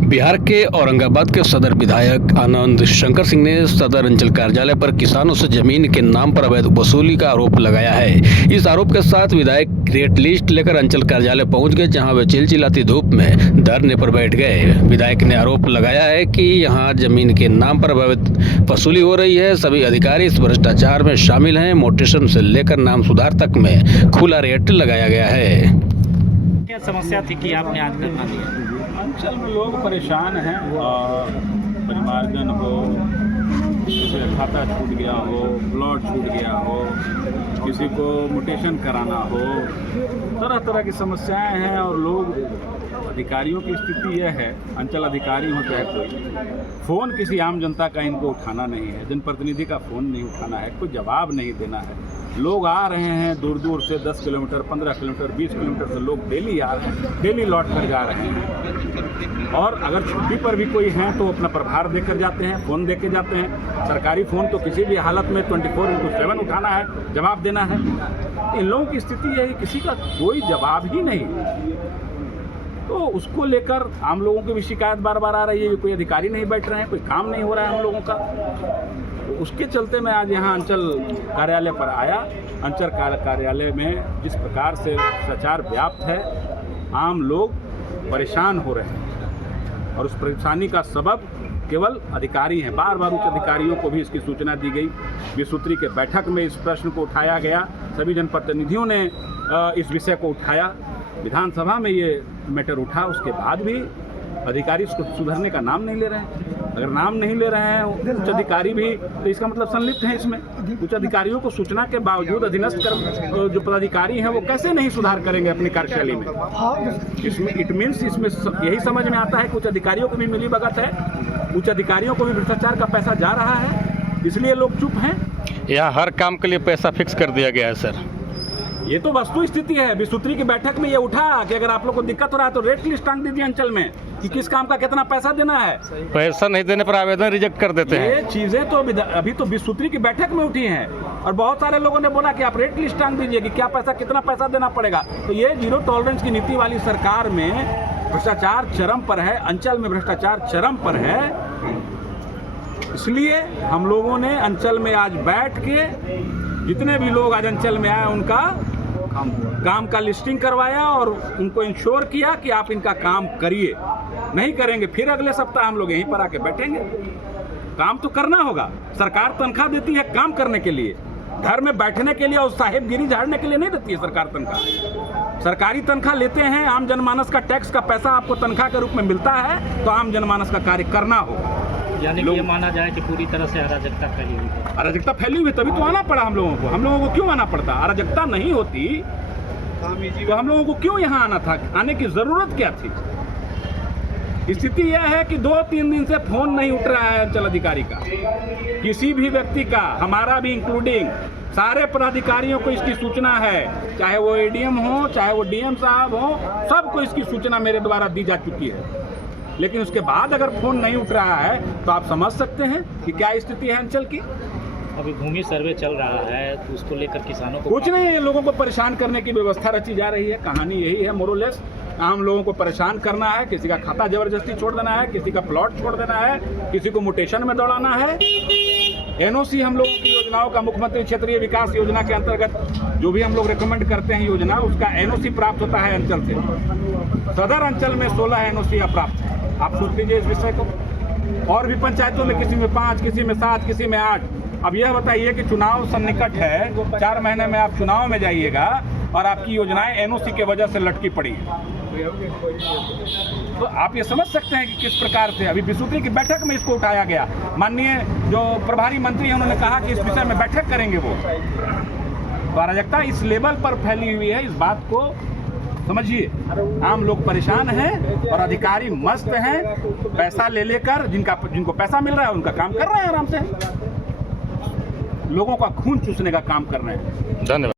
बिहार के औरंगाबाद के सदर विधायक आनंद शंकर सिंह ने सदर अंचल कार्यालय पर किसानों से जमीन के नाम पर अवैध वसूली का आरोप लगाया है। इस आरोप के साथ विधायक रेट लिस्ट लेकर अंचल कार्यालय पहुंच गए, जहां वे चिलचिलाती धूप में धरने पर बैठ गए। विधायक ने आरोप लगाया है कि यहां जमीन के नाम पर अवैध वसूली हो रही है। सभी अधिकारी इस भ्रष्टाचार में शामिल हैं। मोटेशन से लेकर नाम सुधार तक में खुला रेट लगाया गया है। क्या समस्या थी कि आपने आज धरना दिया? अंचल में लोग परेशान हैं और परिवारजन हो, किसी का खाता छूट गया हो, प्लॉट छूट गया हो, किसी को म्यूटेशन कराना हो, तरह तरह की समस्याएं हैं। और लोग, अधिकारियों की स्थिति यह है, अंचल अधिकारी हो चाहे कोई, फ़ोन किसी आम जनता का इनको उठाना नहीं है, जनप्रतिनिधि का फ़ोन नहीं उठाना है, कोई जवाब नहीं देना है। लोग आ रहे हैं दूर दूर से, 10 किलोमीटर, 15 किलोमीटर, 20 किलोमीटर से लोग डेली आ रहे हैं, डेली लौट कर जा रहे हैं। और अगर छुट्टी पर भी कोई हैं तो अपना प्रभार देकर जाते हैं, फ़ोन दे के जाते हैं। सरकारी फ़ोन तो किसी भी हालत में 24/7 उठाना है, जवाब देना है। इन लोगों की स्थिति है, किसी का कोई जवाब ही नहीं। तो उसको लेकर आम लोगों की भी शिकायत बार बार आ रही है, कोई अधिकारी नहीं बैठ रहे हैं, कोई काम नहीं हो रहा है हम लोगों का। तो उसके चलते मैं आज यहाँ अंचल कार्यालय पर आया। अंचल कार्यालय में जिस प्रकार से भ्रष्टाचार व्याप्त है, आम लोग परेशान हो रहे हैं और उस परेशानी का सबब केवल अधिकारी हैं। बार बार उच्च अधिकारियों को भी इसकी सूचना दी गई। विसूत्री के बैठक में इस प्रश्न को उठाया गया, सभी जनप्रतिनिधियों ने इस विषय को उठाया, विधानसभा में ये मैटर उठा। उसके बाद भी अधिकारी इसको सुधरने का नाम नहीं ले रहे हैं। अगर नाम नहीं ले रहे हैं उच्च अधिकारी भी, तो इसका मतलब संलिप्त है इसमें। उच्च अधिकारियों को सूचना के बावजूद अधीनस्थ जो पदाधिकारी हैं वो कैसे नहीं सुधार करेंगे अपनी कार्यशैली में? इसमें इट मीन्स इसमें यही समझ में आता है कि उच्च अधिकारियों को भी मिली भगत है, उच्च अधिकारियों को भी भ्रष्टाचार का पैसा जा रहा है, इसलिए लोग चुप हैं। यहाँ हर काम के लिए पैसा फिक्स कर दिया गया है सर। ये तो वस्तु स्थिति है। विसूत्री की बैठक में ये उठा कि अगर आप लोग को दिक्कत हो रहा है तो रेट लिस्ट टांग दीजिए अंचल में कि किस काम का कितना पैसा देना है। पैसा नहीं देने पर आवेदन रिजेक्ट कर देते हैं। ये चीजें तो अभी तो विसूत्री की बैठक में उठी हैं और बहुत सारे लोगों ने बोला कि आप रेट लिस्ट टांग दीजिए कि क्या पैसा, कितना पैसा देना पड़ेगा। तो ये जीरो टॉलरेंस की नीति वाली सरकार में भ्रष्टाचार चरम पर है, अंचल में भ्रष्टाचार चरम पर है। इसलिए हम लोगों ने अंचल में आज बैठ के, जितने भी लोग आज अंचल में आए उनका काम का लिस्टिंग करवाया और उनको इंश्योर किया कि आप इनका काम करिए। नहीं करेंगे फिर अगले सप्ताह हम लोग यहीं पर आके बैठेंगे। काम तो करना होगा। सरकार तनख्वाह देती है काम करने के लिए, घर में बैठने के लिए और साहेबगिरी झाड़ने के लिए नहीं देती है सरकार तनख्वाह। सरकारी तनख्वाह लेते हैं, आम जनमानस का टैक्स का पैसा आपको तनख्वाह के रूप में मिलता है, तो आम जनमानस का कार्य करना होगा। यानी कि ये माना जाए कि पूरी तरह से अराजकता फैली हुई है। अराजकता फैली हुई, तभी तो आना पड़ा हम लोगों को। हम लोगों को क्यों आना पड़ता? अराजकता नहीं होती तो हम लोगों को क्यों यहाँ आना था? आने की जरूरत क्या थी? स्थिति यह है कि 2-3 दिन से फोन नहीं उठ रहा है अंचल अधिकारी का, किसी भी व्यक्ति का, हमारा भी इंक्लूडिंग। सारे पदाधिकारियों को इसकी सूचना है, चाहे वो एडीएम हो, चाहे वो डीएम साहब हो, सबको इसकी सूचना मेरे द्वारा दी जा चुकी है। लेकिन उसके बाद अगर फोन नहीं उठ रहा है तो आप समझ सकते हैं कि क्या स्थिति है अंचल की। अभी भूमि सर्वे चल रहा है तो उसको लेकर किसानों को कुछ नहीं है, लोगों को परेशान करने की व्यवस्था रची जा रही है। कहानी यही है मोरलेस। आम लोगों को परेशान करना है, किसी का खाता जबरदस्ती छोड़ देना है, किसी का प्लॉट छोड़ देना है, किसी को म्यूटेशन में दौड़ाना है। एनओसी हम लोगों की योजनाओं का, मुख्यमंत्री क्षेत्रीय विकास योजना के अंतर्गत जो भी हम लोग रिकमेंड करते हैं योजना, उसका एनओसी प्राप्त होता है अंचल से। सदर अंचल में 16 एनओसी अप्राप्त है। आप सोच लीजिए इस विषय को। और भी पंचायतों में किसी में 5, किसी में 7, किसी में 8। अब यह बताइए कि चुनाव सन्निकट है, 4 महीने में आप चुनाव में जाइएगा और आपकी योजनाएं एनओसी की वजह से लटकी पड़ी है। तो आप ये समझ सकते हैं कि किस प्रकार से अभी विसूत्री की बैठक में इसको उठाया गया। माननीय जो प्रभारी मंत्री हैं उन्होंने कहा कि इस विषय में बैठक करेंगे वो। तो अराजकता इस लेवल पर फैली हुई है, इस बात को समझिए। आम लोग परेशान हैं और अधिकारी मस्त हैं, पैसा ले लेकर, जिनको पैसा मिल रहा है उनका काम कर रहे हैं, आराम से लोगों का खून चूसने का काम कर रहे हैं। धन्यवाद।